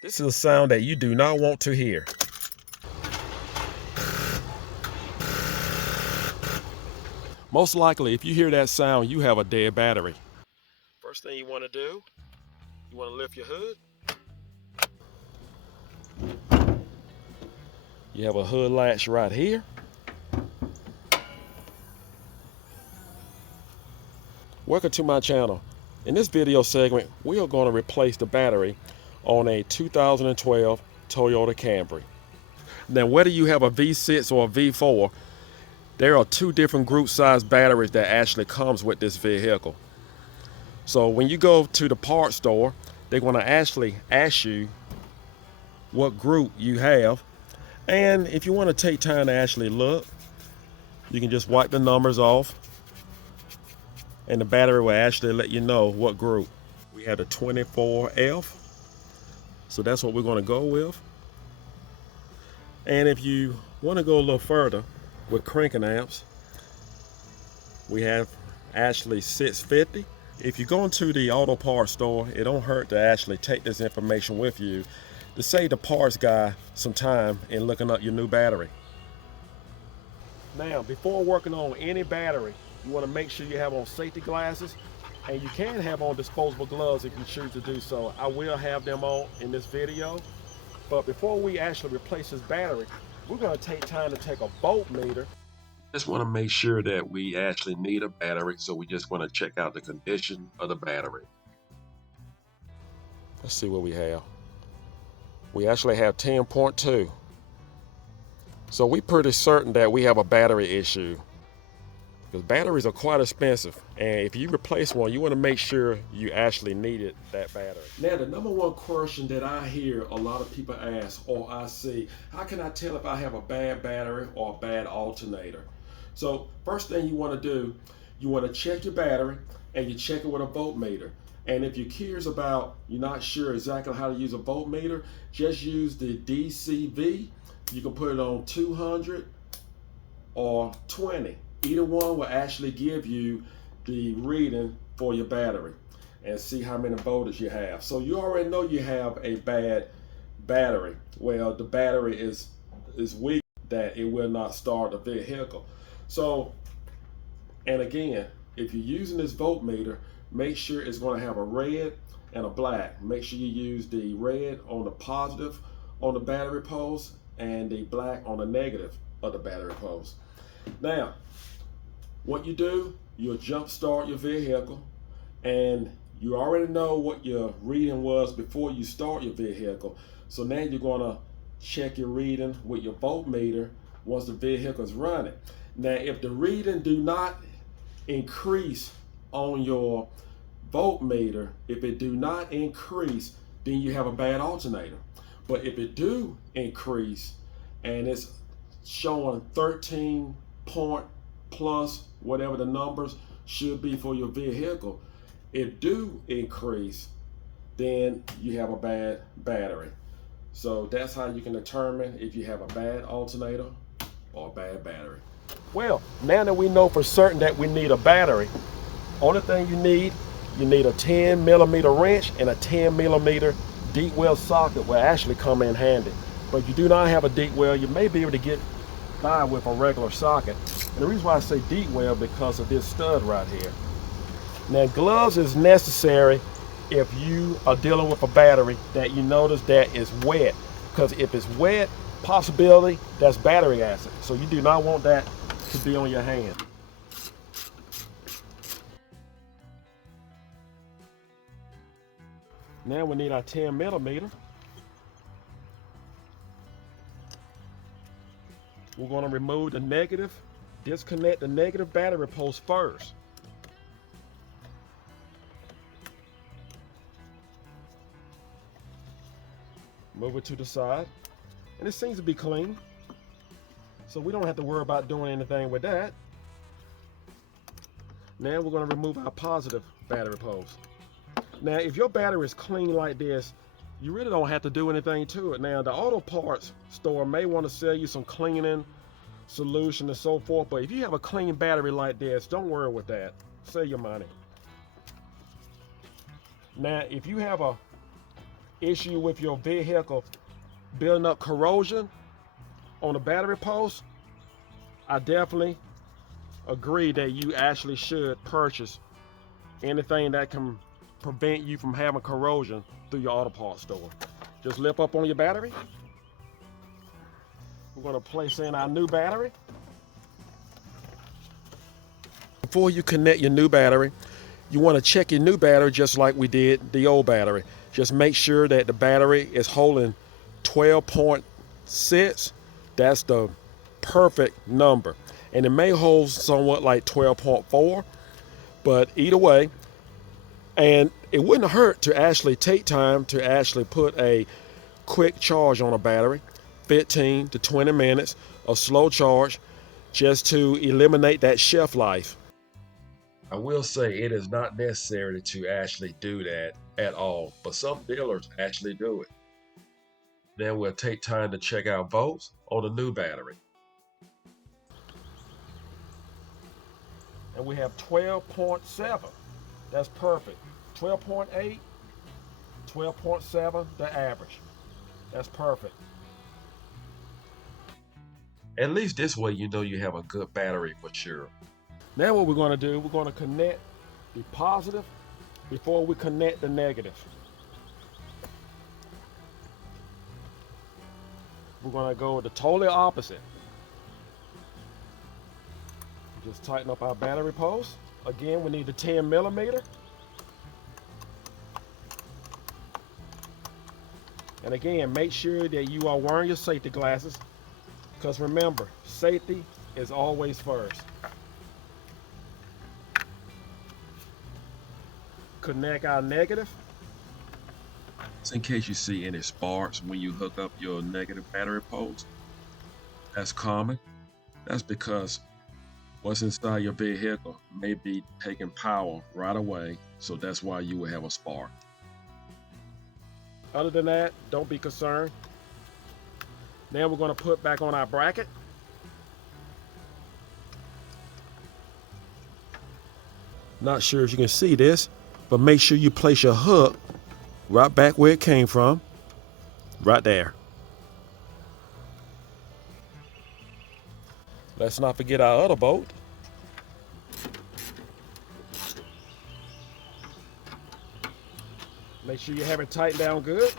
This is a sound that you do not want to hear. Most likely, if you hear that sound, you have a dead battery. First thing you want to do, you want to lift your hood. You have a hood latch right here. Welcome to my channel. In this video segment, we are going to replace the battery on a 2012 Toyota Camry. Now, whether you have a V6 or a V4, there are two different group size batteries that actually comes with this vehicle. So when you go to the parts store, they're going to actually ask you what group you have. And if you want to take time to actually look, you can just wipe the numbers off and the battery will actually let you know what group. We have the 24F, so that's what we're going to go with. And if you want to go a little further with cranking amps, we have actually 650. If you go into the auto parts store, it don't hurt to actually take this information with you to save the parts guy some time in looking up your new battery. Now, before working on any battery, you want to make sure you have on safety glasses, and you can have on disposable gloves if you choose to do so. I will have them on in this video. But before we actually replace this battery, we're going to take time to take a voltmeter. Just want to make sure that we actually need a battery, so we just want to check out the condition of the battery. Let's see what we have. We actually have 10.2. So we're pretty certain that we have a battery issue, because batteries are quite expensive, and if you replace one, you want to make sure you actually needed that battery. Now, the number one question that I hear a lot of people ask, or I see, how can I tell if I have a bad battery or a bad alternator? So first thing you want to do, you want to check your battery, and you check it with a voltmeter. And if you're curious about, you're not sure exactly how to use a voltmeter, just use the DCV. You can put it on 200 or 20. Either one will actually give you the reading for your battery and see how many voltage you have. So you already know you have a bad battery. Well, the battery is weak, that it will not start the vehicle. So, and again, if you're using this voltmeter, make sure it's going to have a red and a black. Make sure you use the red on the positive on the battery post and the black on the negative of the battery post. Now, what you do, you'll jump start your vehicle, and you already know what your reading was before you start your vehicle. So now you're gonna check your reading with your voltmeter once the vehicle is running. Now, if the reading do not increase on your voltmeter, if it do not increase, then you have a bad alternator. But if it do increase and it's showing 13 point plus, whatever the numbers should be for your vehicle, it do increase, then you have a bad battery. So that's how you can determine if you have a bad alternator or a bad battery. Well, now that we know for certain that we need a battery, only thing you need a 10 millimeter wrench and a 10 millimeter deep well socket will actually come in handy. But if you do not have a deep well, you may be able to get by with a regular socket. And the reason why I say deep well, because of this stud right here. Now, gloves is necessary if you are dealing with a battery that you notice that is wet, because if it's wet, possibility that's battery acid. So you do not want that to be on your hand. Now we need our 10 millimeter. We're going to remove the negative, disconnect the negative battery post first. Move it to the side, and it seems to be clean, so we don't have to worry about doing anything with that. Now we're going to remove our positive battery post. Now, if your battery is clean like this, you really don't have to do anything to it. Now, the auto parts store may want to sell you some cleaning solution and so forth, but if you have a clean battery like this, don't worry with that. Save your money. Now, if you have a issue with your vehicle building up corrosion on the battery post, I definitely agree that you actually should purchase anything that can prevent you from having corrosion through your auto parts store. Just lift up on your battery. We're going to place in our new battery. Before you connect your new battery, you want to check your new battery just like we did the old battery. Just make sure that the battery is holding 12.6. That's the perfect number. And it may hold somewhat like 12.4, but either way, and it wouldn't hurt to actually take time to actually put a quick charge on a battery, 15 to 20 minutes of slow charge, just to eliminate that shelf life. I will say it is not necessary to actually do that at all, but some dealers actually do it. Then we'll take time to check our volts on the new battery. And we have 12.7. That's perfect. 12.8, 12.7, the average. That's perfect. At least this way you know you have a good battery for sure. Now what we're going to do, we're going to connect the positive before we connect the negative. We're going to go the totally opposite. Just tighten up our battery post. Again, we need the 10 millimeter. And again, make sure that you are wearing your safety glasses, because remember, safety is always first. Connect our negative. Just in case you see any sparks when you hook up your negative battery post, that's common. That's because what's inside your vehicle may be taking power right away, so that's why you will have a spark. Other than that, don't be concerned. Now we're going to put back on our bracket. Not sure if you can see this, but make sure you place your hook right back where it came from, right there. Let's not forget our other bolt. Make sure you have it tightened down good.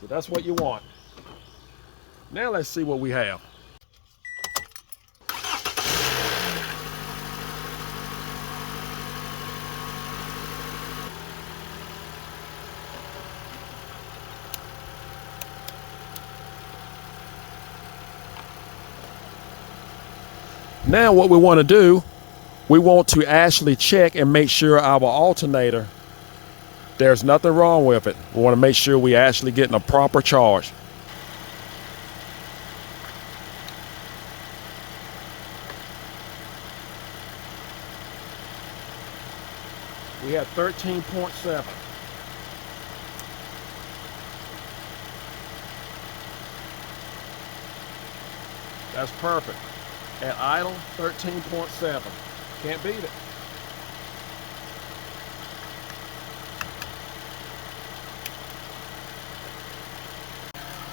So that's what you want. Now let's see what we have. Now what we want to do, we want to actually check and make sure our alternator, there's nothing wrong with it. We want to make sure we actually getting a proper charge. We have 13.7. That's perfect. At idle, 13.7. Can't beat it.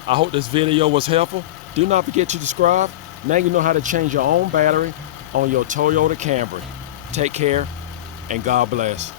I hope this video was helpful. Do not forget to subscribe. Now you know how to change your own battery on your Toyota Camry. Take care and God bless.